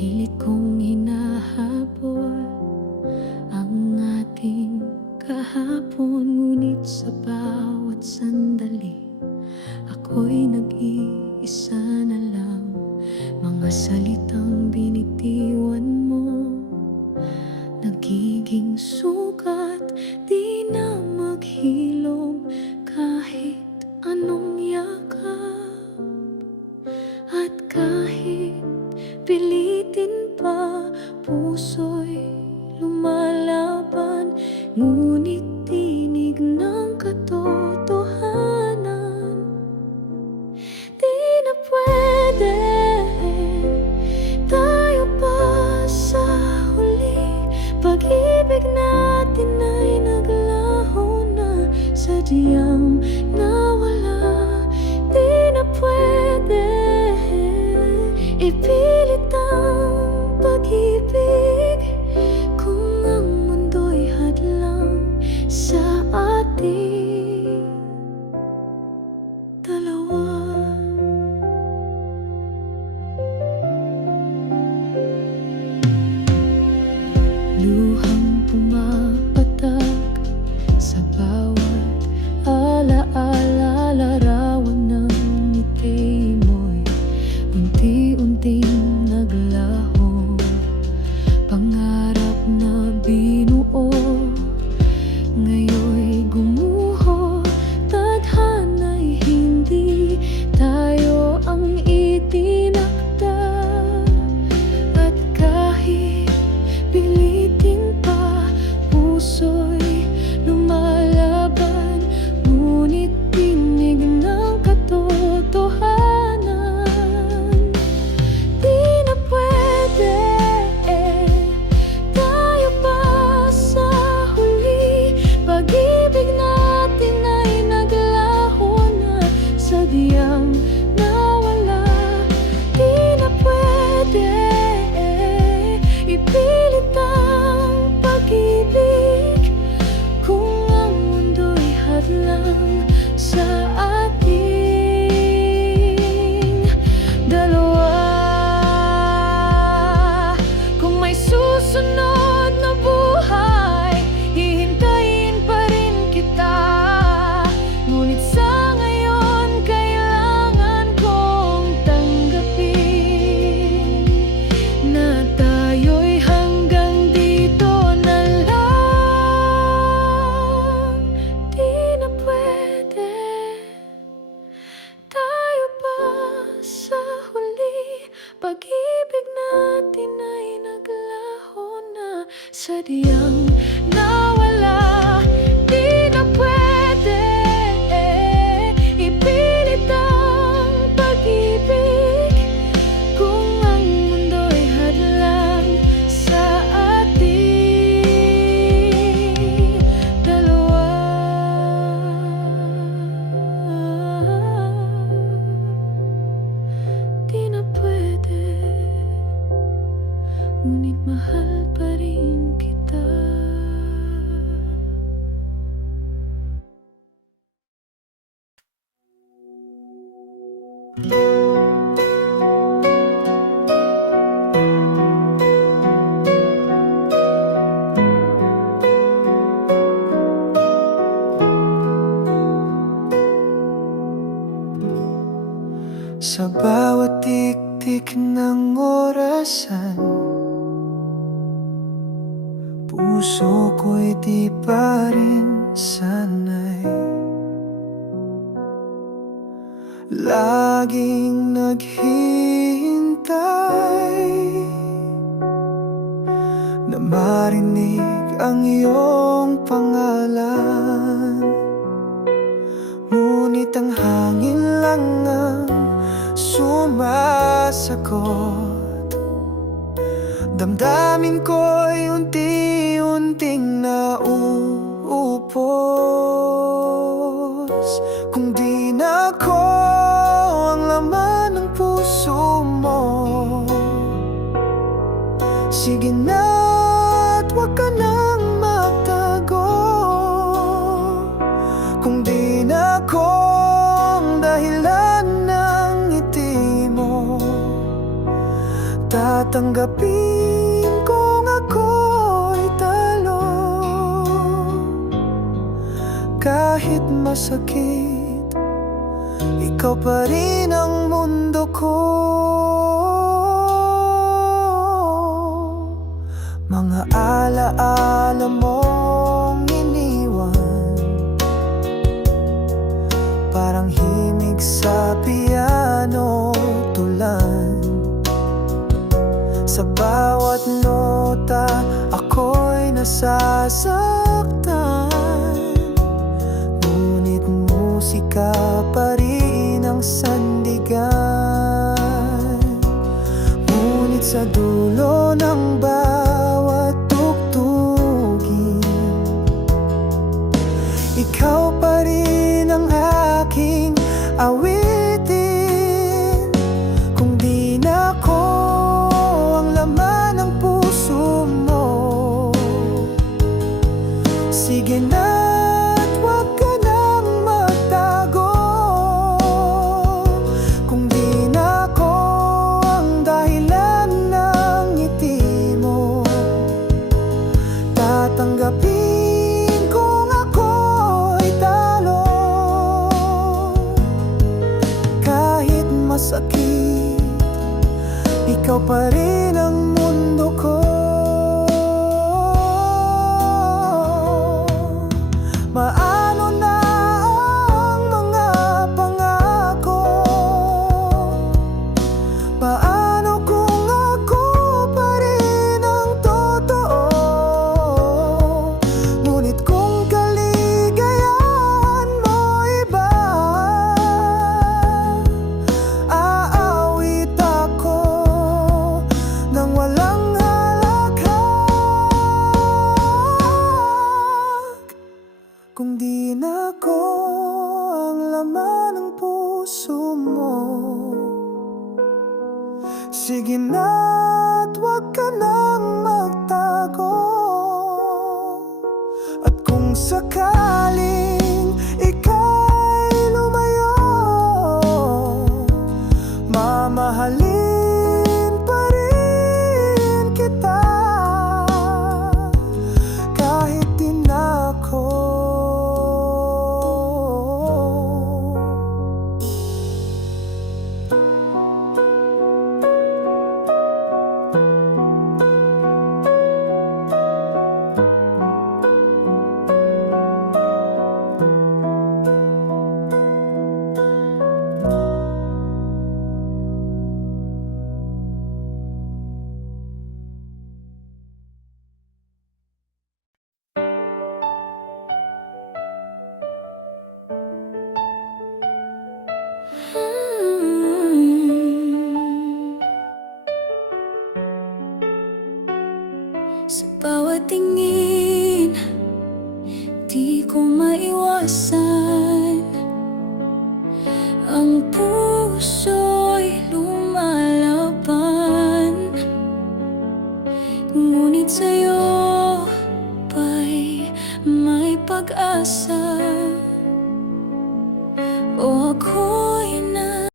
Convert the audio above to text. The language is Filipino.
Pilit kong hinahabol ang ating kahapon, ngunit sa bawat sandali ako'y nag-iisa na lang. Mga salitang binitiwan mo nagiging sugat, di na maghilom kahit anong yakap. At kahit pilitin pa, puso'y lumalaban, ngunit tinig ng katotohanan. Di na pwede, tayo pa sa huli. Pag-ibig natin ay naglaho na, sadyang nawala. Di na pwede ipilit ang pag-ibig kung ang mundo'y hadlang sa ating dalawa. Luhang pumapatak sa bawat alaala, larawan ng ngiti mo'y unti-unting naglaho. Pangarap na binuo ngayon'y gumuho. Tadhana'y hindi tayo ang itinakda. At kahit pilitin pa, puso'y lumalaban, ngunit tinig ng katotohanan. Di na pwede, tayo pa sa huli. Pag-ibig natin ay naglaho na, sadyang nawala. Di na pwede ipilit ang pag-ibig kung ang mundo'y hadlang sa ating dalawa. Kung may susunod na buhay, hihintayin pa rin kita. Ngunit sa ngayon, kailangan kong tanggapin na tayo'y hanggang dito na lang. Di na pwede, tayo pa sa huli. Pag-ibig natin ay naglaho na, sadyang nawala. Di na pwede ipilit ang pag-ibig kung ang mundo'y hadlang sa ating dalawa. Di na pwede, ngunit mahal pa rin kita. Sa bawat tik-tik ng orasan, puso ko'y di pa rin sanay. Laging naghihintay na marinig ang iyong pangalan, ngunit ang hangin lang ang sumasagot. Damdamin ko'y unti-unting nauupos. Kung di na ako ang laman ng puso mo, sige na't huwag ka nang magtago. Kung di na ako ang dahilan ng ngiti mo, tatanggapin kung ako'y talo. Kahit masakit, ikaw pa rin ang mundo ko. Mga alaala mong iniwan, parang himig sa piano tulan. Sa bawat nota, ako'y nasasaktan. Ngunit musika pa rin ang sandigan. Ngunit sa dulo ng bawat tugtugin, ikaw pa rin ang aking awitin. Kung di na ako ang laman ng puso mo, sige na't huwag ka nang magtago. Kung di na ako ang dahilan ng ngiti mo, tatanggapin kung ako'y talo. Kahit masakit, ikaw pa rin ang mundo ko. Maano na ang mga pangako? Paano kung ako pa rin ang totoo? Ngunit kung kaligayahan mo iba, aawit ako nang walang halakhak. Kung di na ako ang laman ng puso mo, sige na't huwag ka nang magtago.